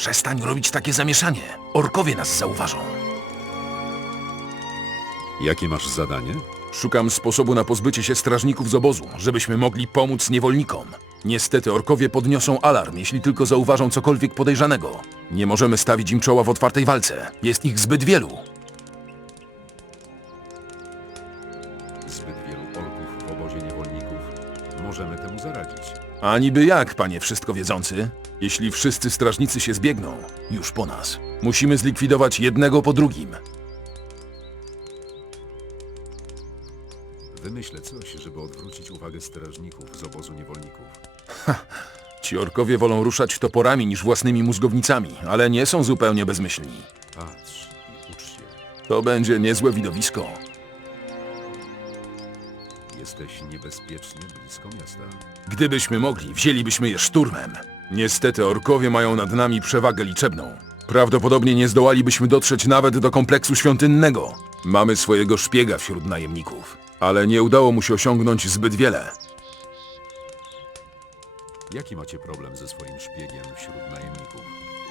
Przestań robić takie zamieszanie. Orkowie nas zauważą. Jakie masz zadanie? Szukam sposobu na pozbycie się strażników z obozu, żebyśmy mogli pomóc niewolnikom. Niestety orkowie podniosą alarm, jeśli tylko zauważą cokolwiek podejrzanego. Nie możemy stawić im czoła w otwartej walce. Jest ich zbyt wielu. Zbyt wielu orków w obozie niewolników. Możemy temu zaradzić. A niby jak, panie wszystko wiedzący? Jeśli wszyscy strażnicy się zbiegną, już po nas. Musimy zlikwidować jednego po drugim. Wymyślę coś, żeby odwrócić uwagę strażników z obozu niewolników. Ci orkowie wolą ruszać toporami niż własnymi mózgownicami, ale nie są zupełnie bezmyślni. Patrz i ucz się. To będzie niezłe widowisko. Jesteś niebezpiecznie blisko miasta. Gdybyśmy mogli, wzięlibyśmy je szturmem. Niestety orkowie mają nad nami przewagę liczebną. Prawdopodobnie nie zdołalibyśmy dotrzeć nawet do kompleksu świątynnego. Mamy swojego szpiega wśród najemników, ale nie udało mu się osiągnąć zbyt wiele. Jaki macie problem ze swoim szpiegiem wśród najemników?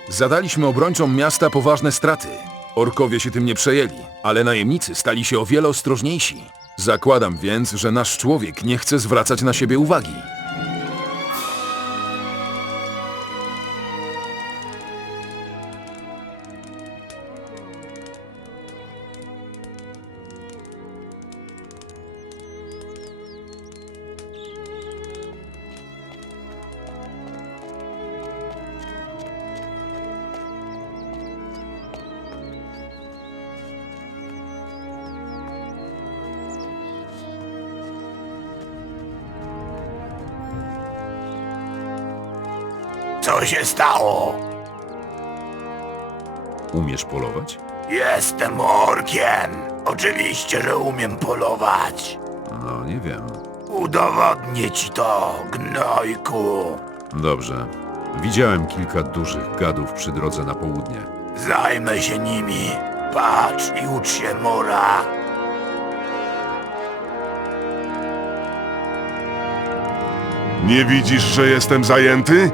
Zadaliśmy obrońcom miasta poważne straty. Orkowie się tym nie przejęli, ale najemnicy stali się o wiele ostrożniejsi. Zakładam więc, że nasz człowiek nie chce zwracać na siebie uwagi. Co się stało? Umiesz polować? Jestem orkiem. Oczywiście, że umiem polować. No, nie wiem. Udowodnię ci to, gnojku. Dobrze. Widziałem kilka dużych gadów przy drodze na południe. Zajmę się nimi. Patrz i ucz się, Mora. Nie widzisz, że jestem zajęty?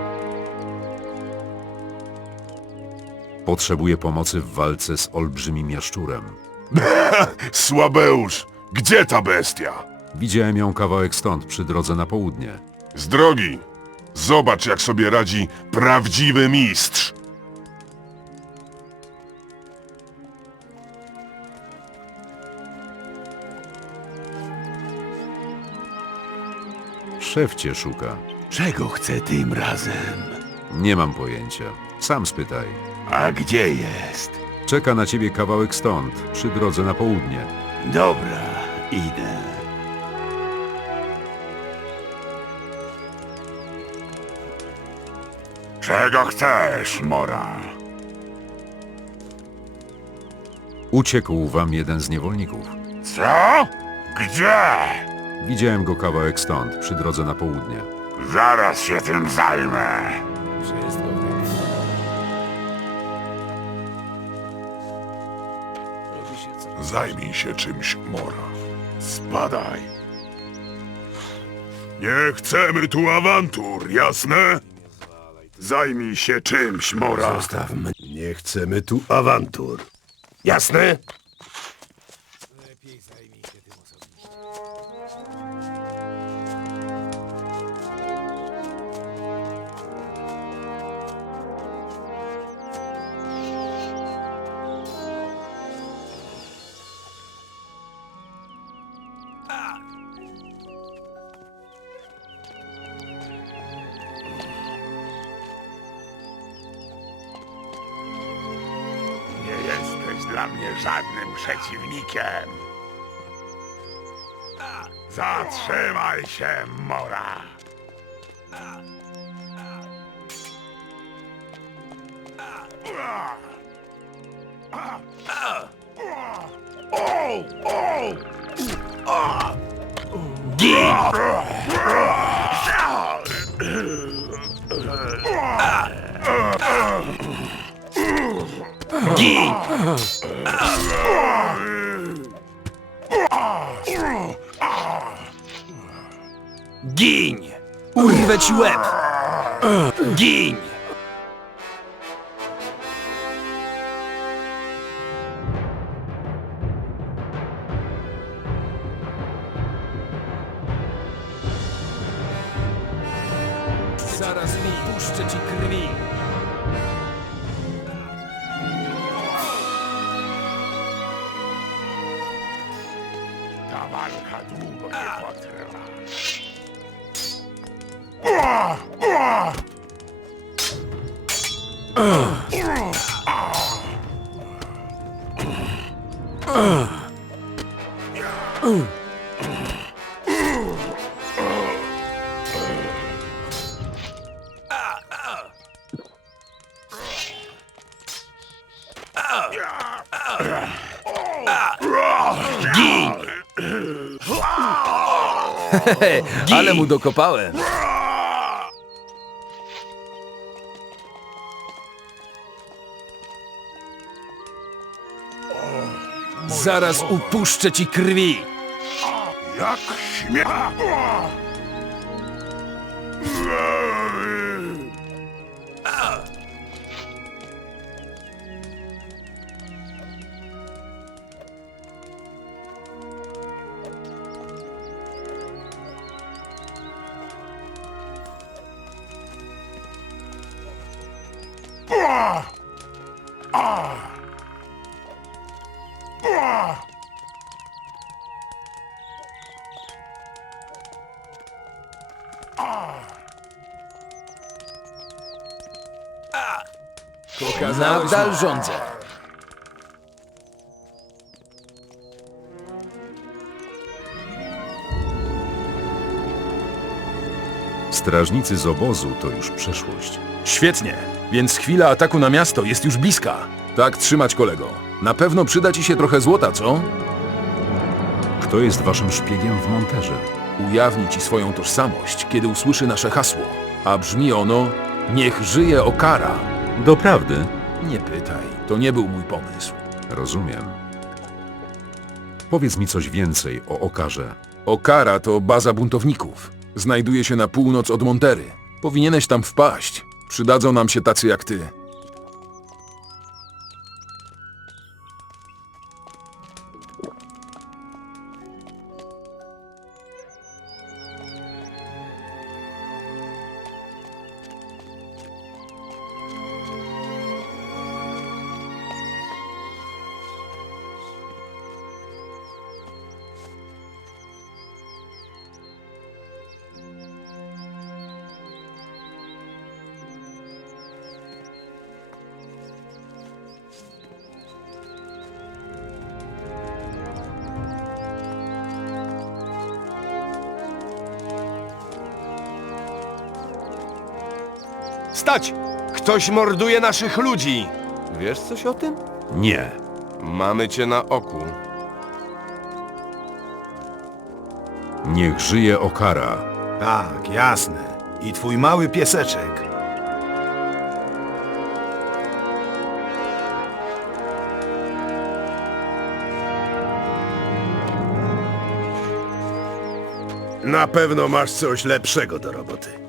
Potrzebuję pomocy w walce z olbrzymim jaszczurem. Słabeusz, gdzie ta bestia? Widziałem ją kawałek stąd, przy drodze na południe. Z drogi. Zobacz, jak sobie radzi prawdziwy mistrz. Szef cię szuka. Czego chcę tym razem? Nie mam pojęcia. Sam spytaj. A gdzie jest? Czeka na ciebie kawałek stąd, przy drodze na południe. Dobra, idę. Czego chcesz, Mora? Uciekł wam jeden z niewolników. Co? Gdzie? Widziałem go kawałek stąd, przy drodze na południe. Zaraz się tym zajmę. Zajmij się czymś, Mora. Spadaj. Nie chcemy tu awantur, jasne? Zajmij się czymś, Mora. Zostaw mnie. Nie chcemy tu awantur. Jasne? Dla mnie żadnym przeciwnikiem. Zatrzymaj się, Mora. Gin! Gin! Urwę ci łeb! Gin! Zaraz mi puszczę ci krwi! Ale mu dokopałem! Zaraz upuszczę ci krwi! Jak Nadal rządzę! Strażnicy z obozu to już przeszłość. Świetnie, więc chwila ataku na miasto jest już bliska. Tak trzymać, kolego. Na pewno przyda ci się trochę złota, co? Kto jest waszym szpiegiem w monterze? Ujawni ci swoją tożsamość, kiedy usłyszy nasze hasło. A brzmi ono: Niech żyje Okara. Doprawdy? Nie pytaj, to nie był mój pomysł. Rozumiem. Powiedz mi coś więcej o Okarze. Okara to baza buntowników. Znajduje się na północ od Montery. Powinieneś tam wpaść. Przydadzą nam się tacy jak ty. Stać! Ktoś morduje naszych ludzi! Wiesz coś o tym? Nie. Mamy cię na oku. Niech żyje Okara. Tak, jasne. I twój mały pieseczek. Na pewno masz coś lepszego do roboty.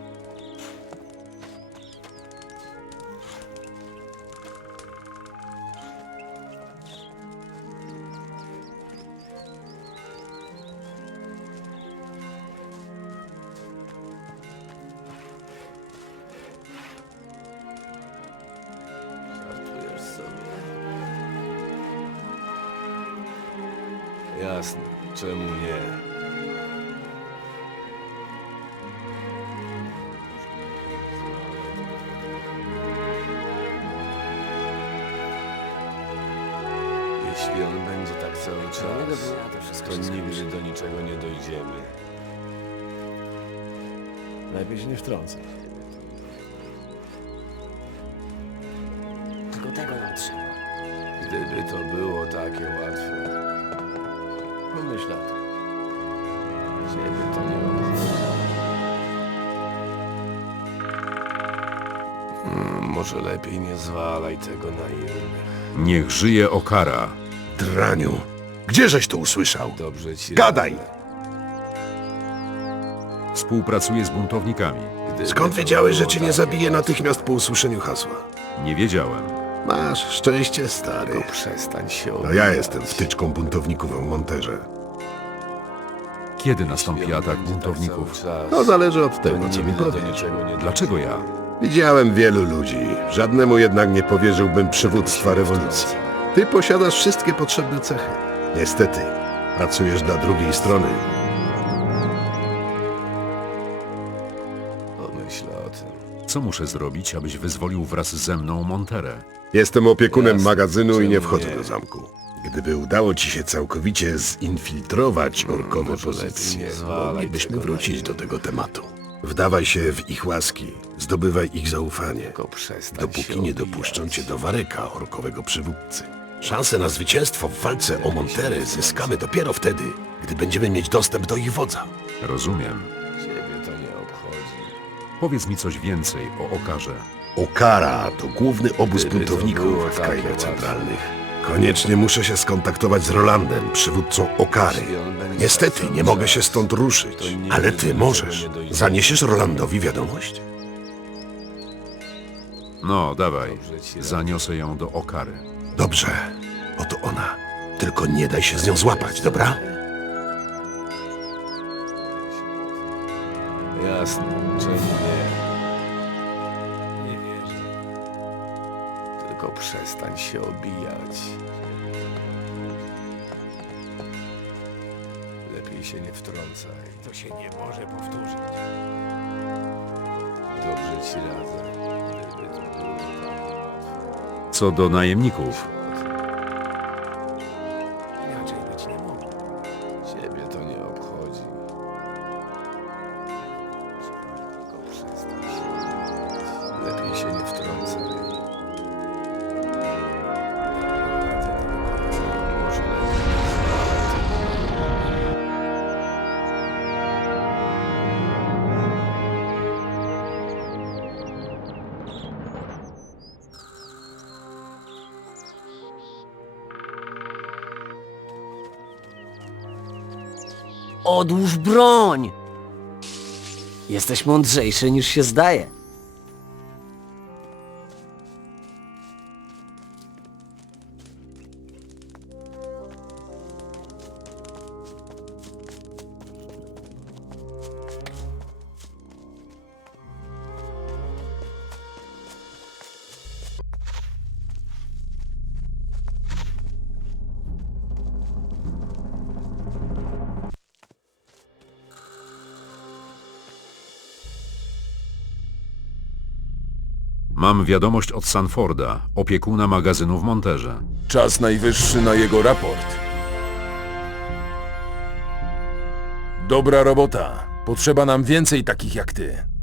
Jasne, czemu nie? Jeśli on będzie tak cały czas, to nigdy do niczego nie dojdziemy. Lepiej się nie wtrącać. Tylko tego nam trzeba. Gdyby to było takie łatwe. Ciebie to nie obchodzi. Hmm, może lepiej nie zwalaj tego na innych. Niech żyje Okara. Draniu, gdzieżeś to usłyszał? Dobrze ci Gadaj! radzę. Współpracuje z buntownikami. Gdyby Skąd to wiedziałeś, że było cię nie tak, zabije natychmiast po usłyszeniu hasła? Nie wiedziałem. Masz szczęście, stary. To przestań się To obawiać. ja jestem wtyczką buntowników w Monterze. Kiedy nastąpi atak będzie tak buntowników? cały czas, To zależy od tego, co mi nigdy do powiesz. niczego nie Dlaczego ja? Widziałem wielu ludzi. Żadnemu jednak nie powierzyłbym przywództwa rewolucji. Ty posiadasz wszystkie potrzebne cechy. Niestety, pracujesz dla drugiej strony. Pomyślę o tym. Co muszę zrobić, abyś wyzwolił wraz ze mną Monterę? Jestem opiekunem Jasne. magazynu i nie wchodzę nie? do zamku. Gdyby udało ci się całkowicie zinfiltrować orkowe może lepiej pozycje, nie moglibyśmy tego na wrócić do tego tematu. Wdawaj się w ich łaski, zdobywaj ich zaufanie, Tylko przestań dopóki się nie dopuszczą cię do waryka orkowego przywódcy. Szanse na zwycięstwo w walce o Montery zyskamy dopiero wtedy, gdy będziemy mieć dostęp do ich wodza. Rozumiem. Ciebie to nie obchodzi. Powiedz mi coś więcej o Okarze. Okara to główny obóz Gdyby to było buntowników w takie krainach łatwe. centralnych. Koniecznie muszę się skontaktować z Rolandem, przywódcą Okary. Niestety, nie mogę się stąd ruszyć, ale ty możesz. Zaniesiesz Rolandowi wiadomość? No, dawaj. Zaniosę ją do Okary. Dobrze, oto ona. Tylko nie daj się z nią złapać, dobra? Jasne, czemu? Nie Tylko przestań się obijać. Lepiej się nie wtrącaj. To się nie może powtórzyć. Dobrze ci radzę. Gdyby to było tak. Co do najemników, Odłóż broń! Jesteś mądrzejszy niż się zdaje. Mam wiadomość od Sanforda, opiekuna magazynu w Monterze. Czas najwyższy na jego raport. Dobra robota. Potrzeba nam więcej takich jak ty.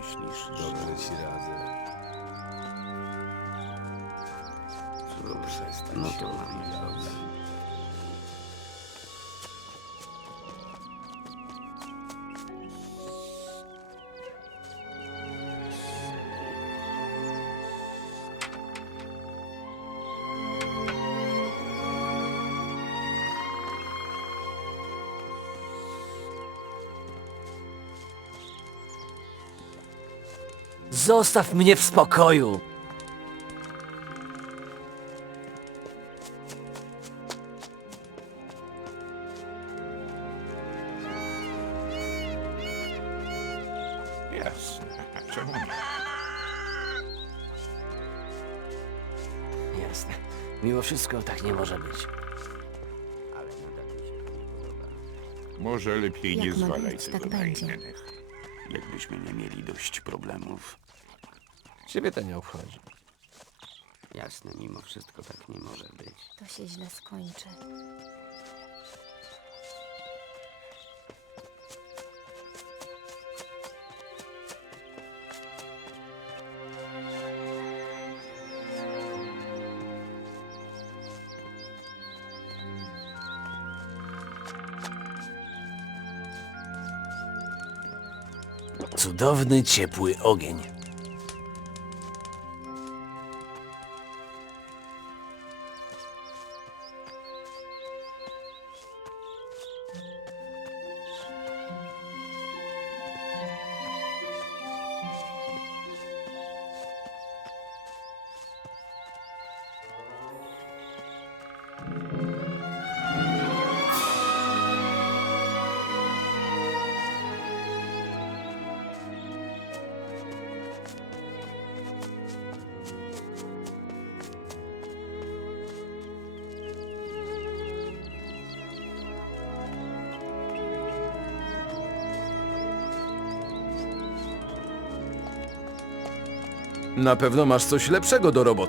Myślisz, że... Dobrze ci radzę. Przestań no się Zostaw mnie w spokoju! Jasne. Czemu nie? Jasne. Mimo wszystko tak nie może być. Może lepiej Jak nie ma zwalaj być, tego tak na będzie. innych. Jakbyśmy nie mieli dość problemów. Ciebie to nie obchodzi. Jasne, mimo wszystko tak nie może być. To się źle skończy. Cudowny, ciepły ogień. Na pewno masz coś lepszego do roboty.